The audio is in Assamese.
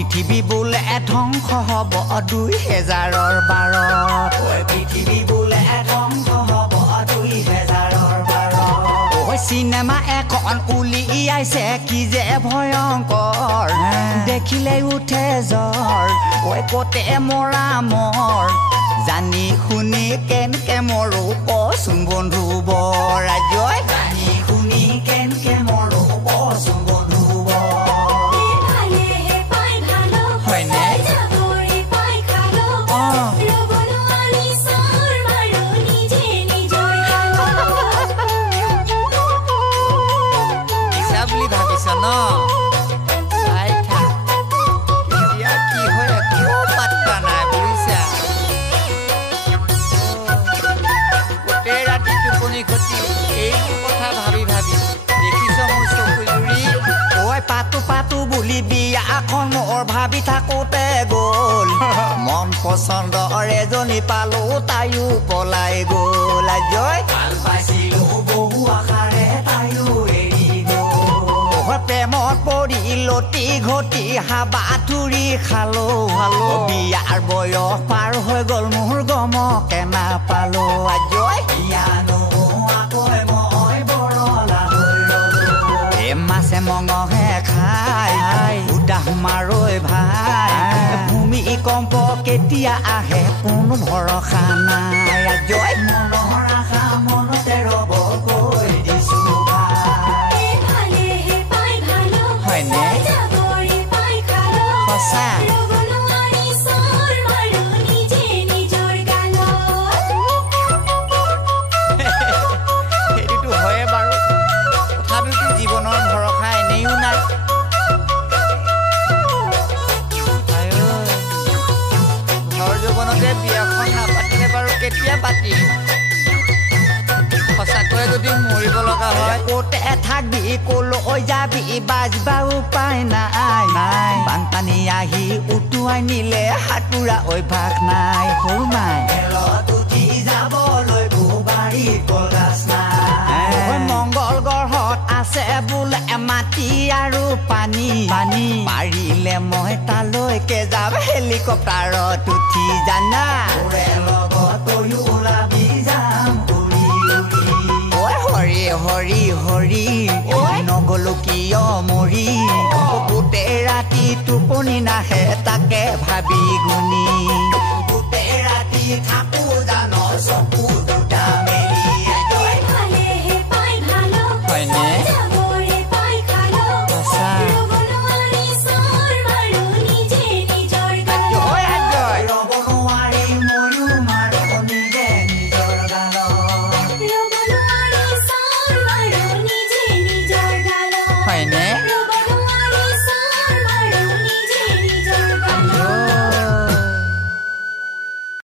পৃথিৱী বোলে ধ্বংস হ'ব 2012 পৃথিৱী বোলে ধ্বংস হ'ব 2012 চিনেমা এখন উলিয়াইছে কি যে ভয়ংকৰ দেখিলে উঠে জ্বৰ কতে মৰা মৰ জানি শুনি কেনকে মৰো কচোন বন্ধু বৰ ৰাজয় জানি শুনি কেনকে মৰো কচোন বন্ধু বিয়াখন মোৰ ভাবি থাকোতে গ'ল মন পচন্দৰ এজনী পালো তাইও পলাই গ'ল জয় ভাল পাইছিলো বহু আশাৰে তাইও এৰি গ'ল প্ৰেমত পৰি লতি ঘটি হাবাথুৰি খালো বিয়াৰ বয়স পাৰ হৈ গ'ল মোৰ গমকে নাপালো জয় বিয়ানো আকৌ মই বৰলা মাছে মঙহে খাই উদাহ মাৰৈ ভাই ভূমিকম্প কেতিয়া আহে কোনো ভৰসা নাই জয় মনৰ আশা মনতে ৰব কৈ দিছো হয়নে সঁচা জীৱনৰ ভৰসা এনেও নাই ঘৰ জীৱনতে বিয়াখন নাপাতিলে বাৰু কেতিয়া পাতিম সঁচাকৈ যদি মৰিব লগা হয় ক'তে থাকবি ক'লৈ যাবি বাজবা উপায় নাই বানপানী আহি উটুৱাই নিলে সাঁতোৰা অভ্যাস নাই সৰু মাই উঠি যাবলৈ বাৰী কলগাছ নাই মংগল গ্ৰহত আছে বোলে মাটি আৰু পানী পাৰিলে মই তালৈকে যাম হেলিকপ্টাৰত উঠি জানা লগতয়ো ওলাবি যাম হৰি হৰি হৰি নগলো কিয় মৰি গোটেই ৰাতি টোপনি নাহে তাকে ভাবি গুণি গোটেই ৰাতি থাকো